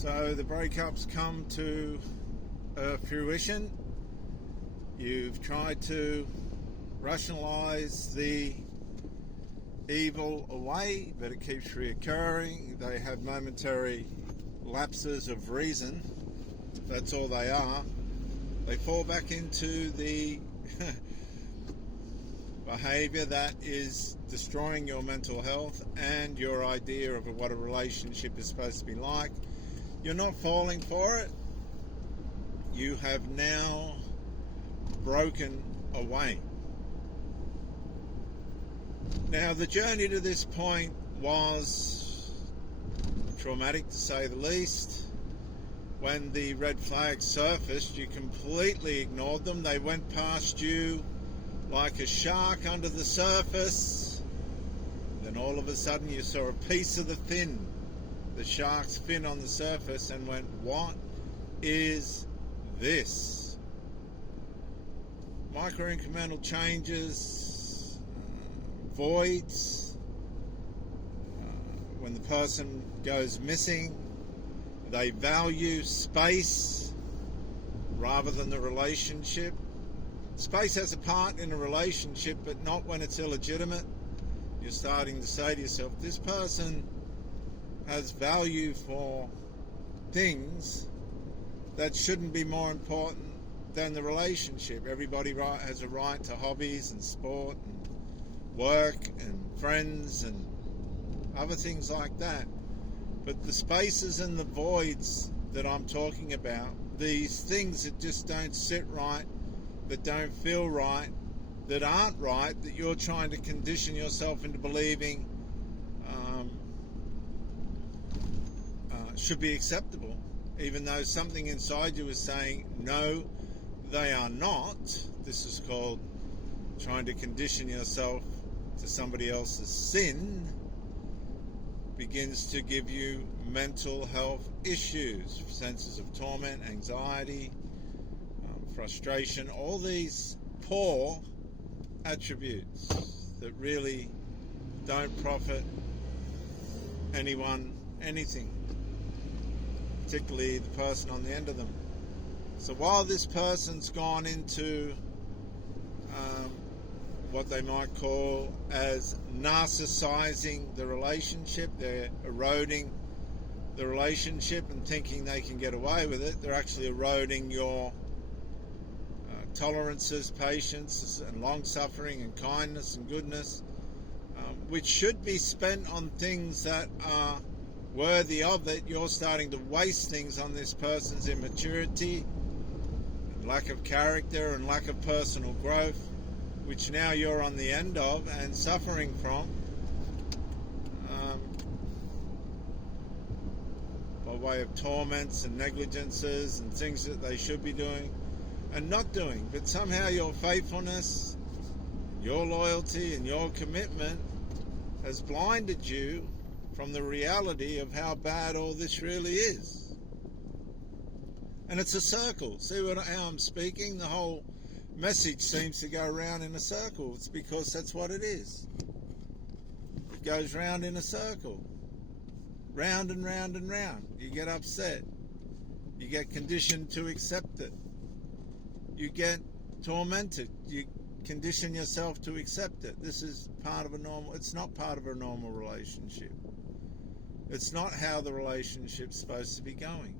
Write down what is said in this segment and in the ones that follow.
So the breakups come to fruition. You've tried to rationalize the evil away, but it keeps reoccurring. They have momentary lapses of reason. That's all they are. They fall back into the behavior that is destroying your mental health and your idea of what a relationship is supposed to be like. You're not falling for it. You have now broken away. Now, the journey to this point was traumatic, to say the least. When the red flags surfaced, you completely ignored them. They went past you like a shark under the surface. Then all of a sudden you saw a piece of the shark's fin on the surface, and went, what is this? Micro-incremental changes, voids, when the person goes missing, they value space rather than the relationship. Space has a part in a relationship, but not when it's illegitimate. You're starting to say to yourself, this person has value for things that shouldn't be more important than the relationship. Everybody has a right to hobbies and sport and work and friends and other things like that. But the spaces and the voids that I'm talking about, these things that just don't sit right, that don't feel right, that aren't right, that you're trying to condition yourself into believing should be acceptable, even though something inside you is saying, no, they are not. This is called trying to condition yourself to somebody else's sin. Begins to give you mental health issues, senses of torment, anxiety, frustration, all these poor attributes that really don't profit anyone anything, particularly the person on the end of them. So while this person's gone into what they might call as narcissizing the relationship, they're eroding the relationship and thinking they can get away with it. They're actually eroding your tolerances, patience, and long-suffering, and kindness and goodness, which should be spent on things that are worthy of it. You're starting to waste things on this person's immaturity, and lack of character, and lack of personal growth, which now you're on the end of and suffering from, by way of torments and negligences and things that they should be doing and not doing. But somehow your faithfulness, your loyalty and your commitment has blinded you from the reality of how bad all this really is. And it's a circle. See how I'm speaking? The whole message seems to go round in a circle. It's because that's what it is. It goes round in a circle. Round and round and round. You get upset. You get conditioned to accept it. You get tormented. You condition yourself to accept it. This is part of it's not part of a normal relationship. It's not how the relationship's supposed to be going.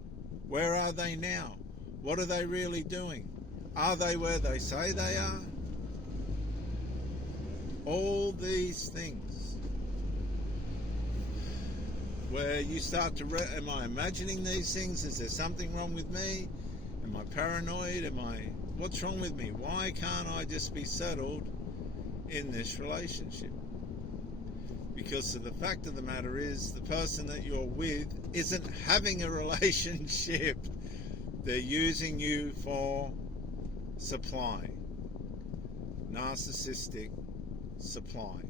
Where are they now? What are they really doing? Are they where they say they are? All these things where you start to, am I imagining these things? Is there something wrong with me? Am I paranoid? What's wrong with me? Why can't I just be settled in this relationship? Because the fact of the matter is, the person that you're with isn't having a relationship. They're using you for supply. Narcissistic supply.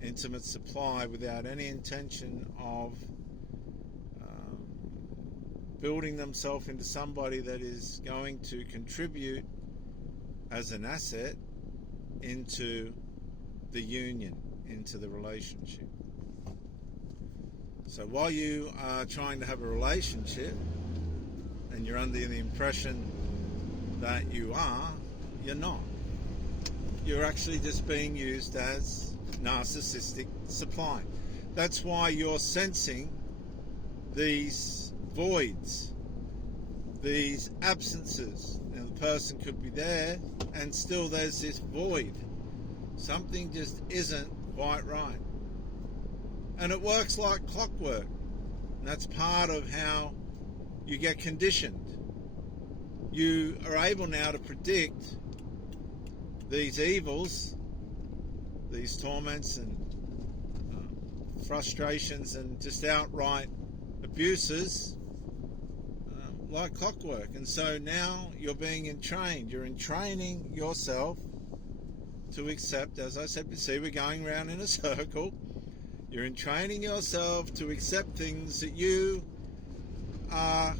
Intimate supply without any intention of building themselves into somebody that is going to contribute as an asset into the union, into the relationship. So while you are trying to have a relationship and you're under the impression that you are, you're not. You're actually just being used as narcissistic supply. That's why you're sensing these voids, these absences. Now the person could be there and still there's this void. Something just isn't quite right. And it works like clockwork. And that's part of how you get conditioned. You are able now to predict these evils, these torments and frustrations and just outright abuses like clockwork. And so now you're being entrained. You're entraining yourself to accept, as I said, see, we're going around in a circle. You're entraining yourself to accept things that you are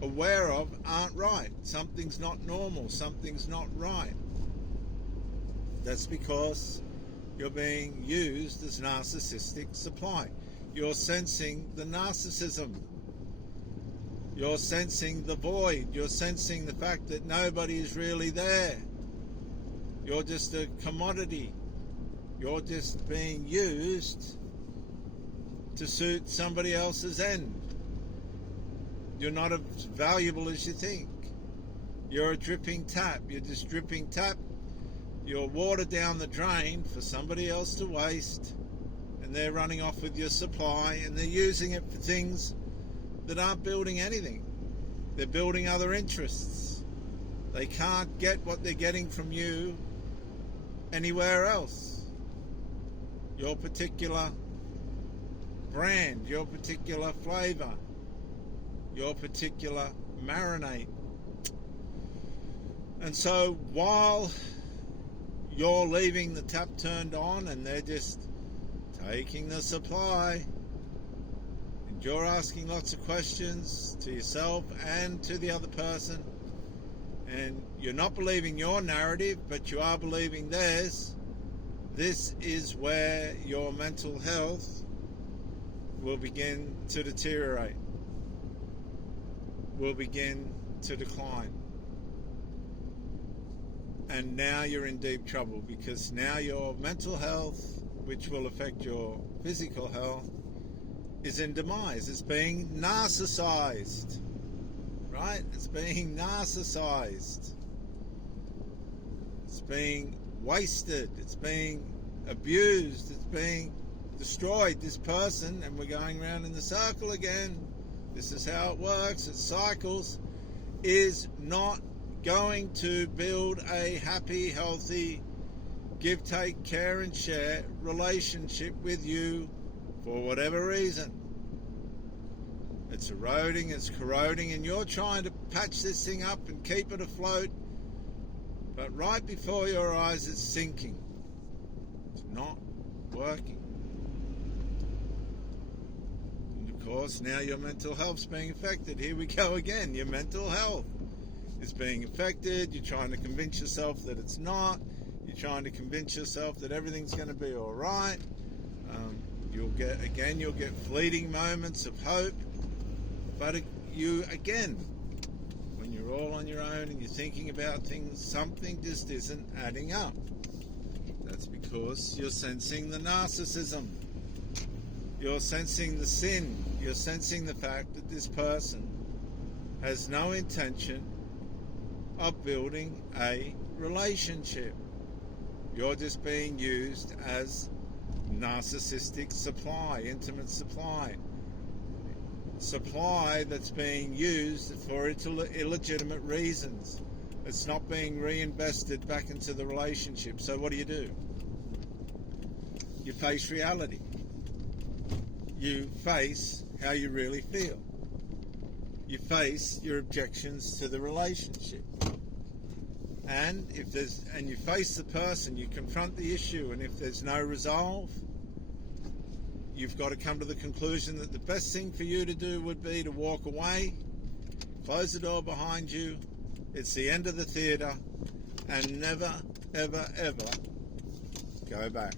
aware of aren't right. Something's not normal. Something's not right. That's because you're being used as narcissistic supply. You're sensing the narcissism. You're sensing the void. You're sensing the fact that nobody is really there. You're just a commodity. You're just being used to suit somebody else's end. You're not as valuable as you think. You're a dripping tap. You're just dripping tap. You're water down the drain for somebody else to waste, and they're running off with your supply, and they're using it for things that aren't building anything. They're building other interests. They can't get what they're getting from you anywhere else. Your particular brand, your particular flavor, your particular marinade. And so while you're leaving the tap turned on and they're just taking the supply, and you're asking lots of questions to yourself and to the other person, and you're not believing your narrative, but you are believing theirs, this is where your mental health will begin to deteriorate, will begin to decline. And now you're in deep trouble, because now your mental health, which will affect your physical health, is in demise. It's being narcissized, right? It's being narcissized. It's being wasted. It's being abused. It's being destroyed. This person, and we're going around in the circle again. This is how it works. It cycles. Is not going to build a happy, healthy, give, take, care and share relationship with you for whatever reason. It's eroding, it's corroding, and you're trying to patch this thing up and keep it afloat, but right before your eyes it's sinking. It's not working. And of course now your mental health's being affected. Here we go again. Your mental health is being affected. You're trying to convince yourself that it's not. You're trying to convince yourself that everything's going to be all right. You'll get fleeting moments of hope, but when you're all on your own and you're thinking about things, something just isn't adding up. That's because you're sensing the narcissism. You're sensing the sin. You're sensing the fact that this person has no intention of building a relationship. You're just being used as narcissistic supply, intimate supply that's being used for illegitimate reasons. It's not being reinvested back into the relationship. So what do? You face reality. You face how you really feel. You face your objections to the relationship. And you face the person, you confront the issue, and if there's no resolve, you've got to come to the conclusion that the best thing for you to do would be to walk away, close the door behind you. It's the end of the theatre, and never, ever, ever go back.